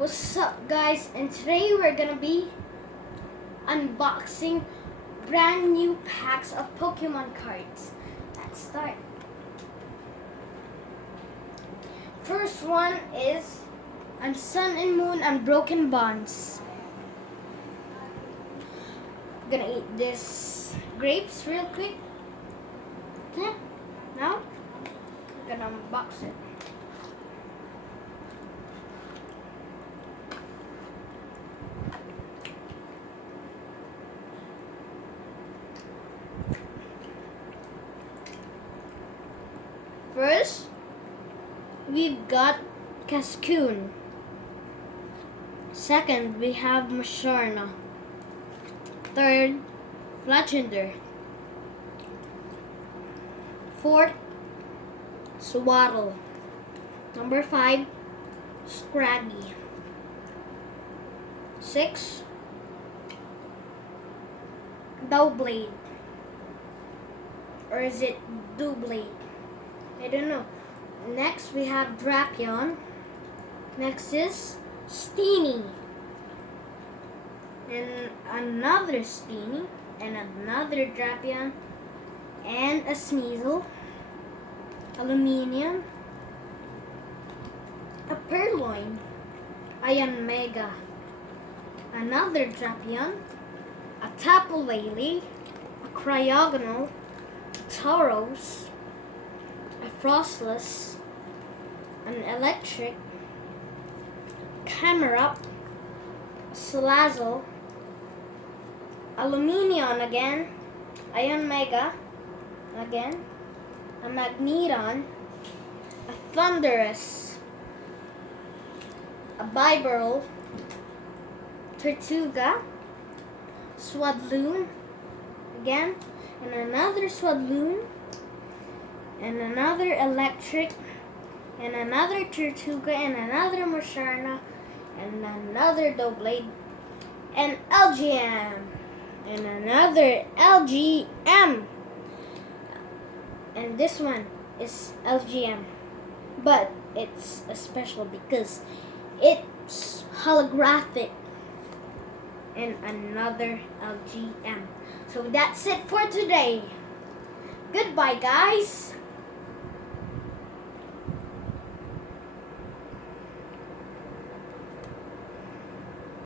What's up, guys? And today we're gonna be unboxing brand new packs of Pokemon cards. Let's start. First one is on Sun and Moon Unbroken Bonds. Gonna eat this grapes real quick. Yeah. Now, gonna unbox it. First, we've got Cascoon. Second, we have Masharna. Third, Fletchender. Fourth, Swaddle. Number 5, Scraggy. 6, Doublade. Or is it Doublade? I don't know. Next we have Drapion. Next is Steenie. And another Steenie. And another Drapion. And a Sneasel. Aluminium. A Purloin. Iron Mega. Another Drapion. A Tapu Lele. A Cryogonal. A Tauros. A Frostless, an Electric, Camerupt, Salazzle, Aluminion again, Iron Mega again, a Magneton, a Thundurus, a Bibarel, Tortuga, Swadloon again, and another Swadloon, and another Electric, and another Tortuga, and another Masharna, and another Doublade, and LGM, and another LGM. And this one is LGM, but it's a special because it's holographic, and another LGM. So that's it for today. Goodbye, guys.